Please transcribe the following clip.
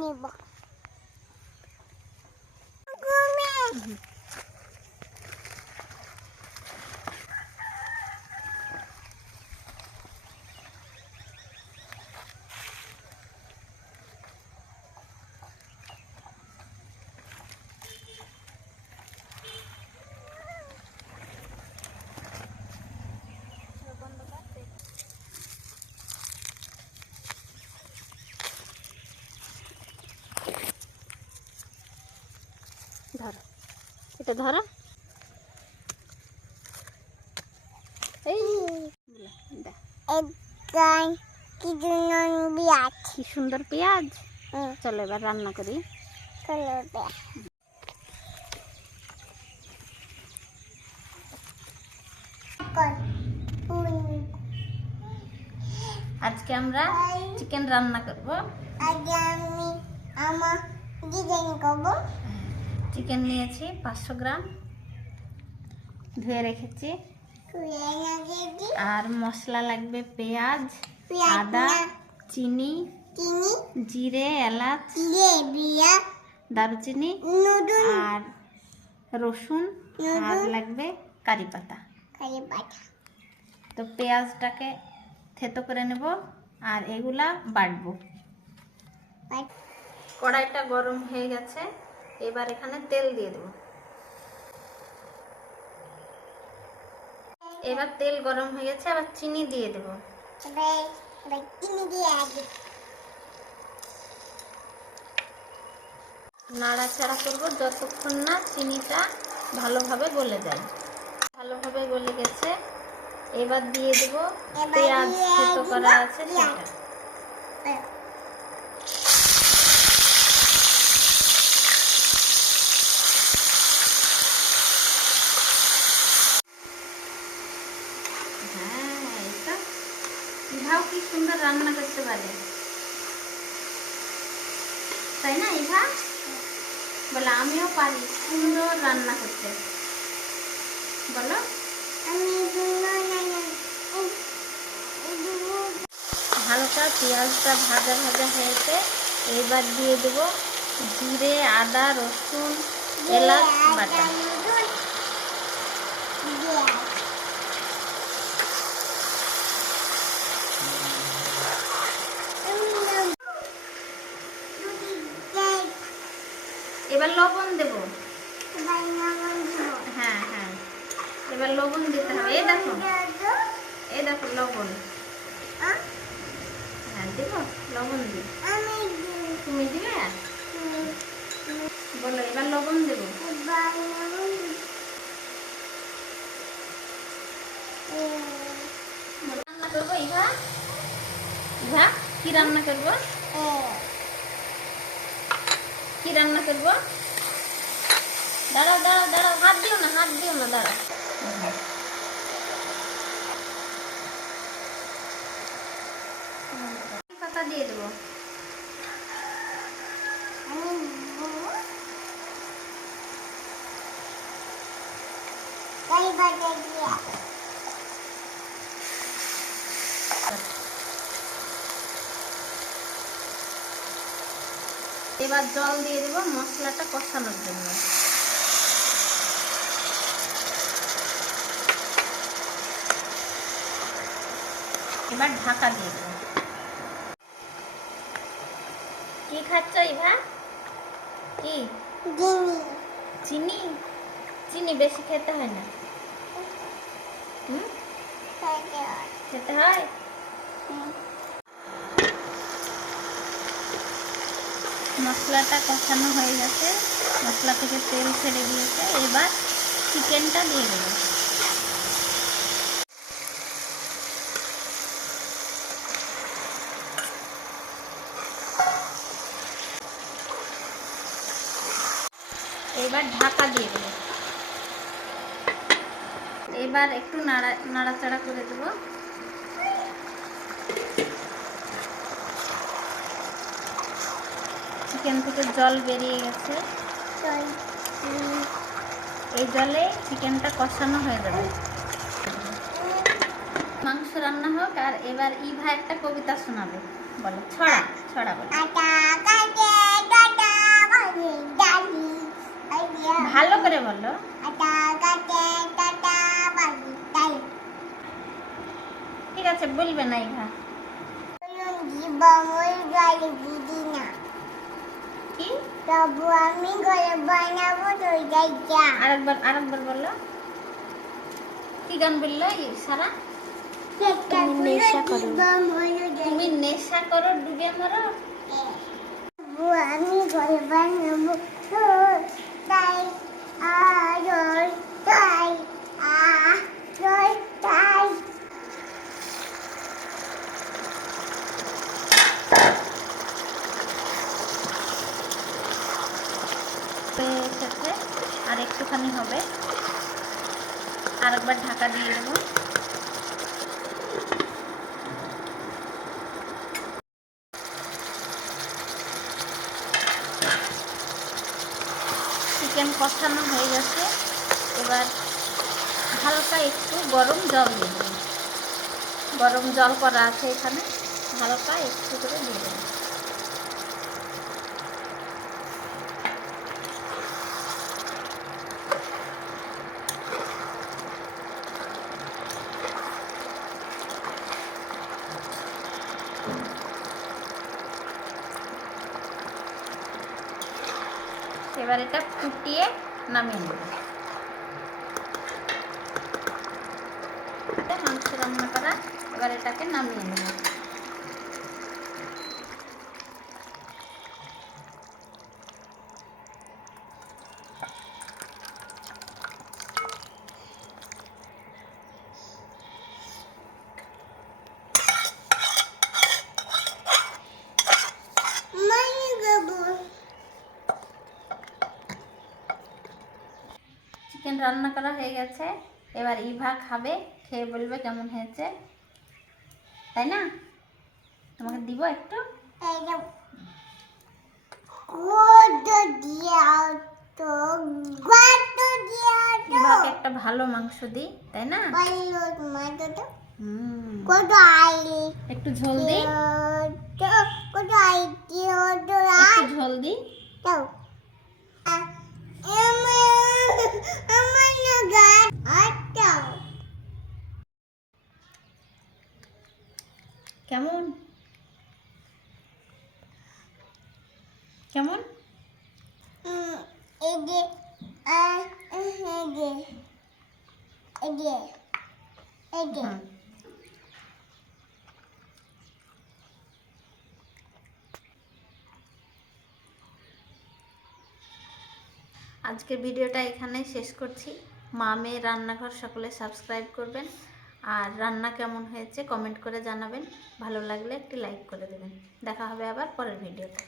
নিব ধরো। এটা ধরো। এই কি সুন্দর পেঁয়াজ। চলো এবার রান্না করি। আজকে আমরা চিকেন রান্না করব। আজ আমি আমার ডিজাইন করব। চিকেন নিয়েছি, পাঁচশো গ্রাম। ধুয়ে রেখেছি। আর মশলা লাগবে পেঁয়াজ, আদা। চিনি, জিরে, এলাচ, দারুচিনি আর রসুন। আর লাগবে কারি পাতা। তো পেঁয়াজটাকে থেতো করে নেব আর এগুলা বাটবো। কড়াইটা গরম হয়ে গেছে। এবার এখানে তেল দিয়ে দেবো। এবার তেল গরম হয়ে গেছে আবার চিনি দিয়ে দেবো। নাড়াচাড়া করব যতক্ষণ না চিনিটা ভালোভাবে গলে যায়। ভালোভাবে গলে গেছে। এবার দিয়ে দেব পেঁয়াজ থেতো করা আছে সেটা হ্যাঁ এটা ইভাও কি সুন্দর রান্না করতে পারে তাই না ইভা? বলে আমিও পারি সুন্দর রান্না করতে। বলো। হালকা পেঁয়াজটা ভাজা ভাজা হয়েছে। এবার দিয়ে দেবো জিরে আদা রসুন এলাচ বাটা। এবার লবণ দেব। হ্যাঁ হ্যাঁ। এবার লবণ দিতে হবে। এই দেখো। এই দেখো লবণ। হ্যাঁ দেব। লবণ দিব তুমি দিবে বলো এবার লবণ দেবো। রান্না করব ইভা ইভা কি রান্না করব? কি রান্না করব দাঁড়াও দাঁড়াও দাঁড়াও হাত দিও না হাত দিও না দাঁড়াও পাতা দিয়ে দেবো Bye bye, bye. এবার জল দিয়ে দেবো মশলাটা কষানোর জন্য। এবার ঢাকা দিয়ে দেবো। কি খাচ্ছ ইভা? কি. চিনি। চিনি? বেশি খেতে হয় না। হুম। খেতে হয়। মশলাটা কষানো হয়ে গেছে। মশলা থেকে তেল ছেড়ে দিয়েছে। এবার চিকেনটা দিয়ে দেবো। এবার ঢাকা দিয়ে দেবো। এবার একটু নাড়া নাড়াচাড়া করে দেবো। চিকেন থেকে জল বেরিয়ে গেছে। এই জলে চিকেনটা কষানো হয়ে যাবে। মাংস রান্না হোক আর এবার ইভা একটা কবিতা শোনাবে। বলো ছড়া ছড়া বলো। ভালো করে বলো। ঠিক আছে বলবে না ইভা। জীবন কি? তবু আমি ঘরে বানাবো তো জায়গা আরেকবার আরেকবার বলল কি গান বলল সারা? তুমি নেশা করো। তুমি নেশা করো ডুবে মরো? আমি ঘরে বানাবো তাই আর তাই আর তাই হয়ে এসেছে আর একটুখানি হবে আরেকবার ঢাকা দিয়ে দেবো। চিকেন কষানো হয়ে গেছে। এবার হালকা একটু গরম জল দিয়ে গরম জল করা আছে এখানে। হালকা একটু করে দিয়ে দেবো। এবার এটা ফুটিয়ে নামিয়ে নেব। মাংস রান্না করা এবার এটাকে নামিয়ে নেব। রান্না করা হয়ে গেছে। এবার ইভা খাবে খেয়ে বলবে কেমন হয়েছে। তাই না? তোমাকে দিব একটু? ইভাকে একটা ভালো মাংস দিই তাই না? একটু ঝোল দিই একটু ঝোল দিই কেমন? কেমন? এগে এগে এগে এই যে এই যে এই যে হুম। আজকের ভিডিওটা এখানেই শেষ করছি। মা, মেয়ে, রান্নাঘর সকলে সাবস্ক্রাইব করবেন। আর রান্না কেমন হয়েছে কমেন্ট করে জানাবেন। ভালো লাগলে একটি লাইক করে দেবেন। দেখা হবে আবার পরের ভিডিওতে।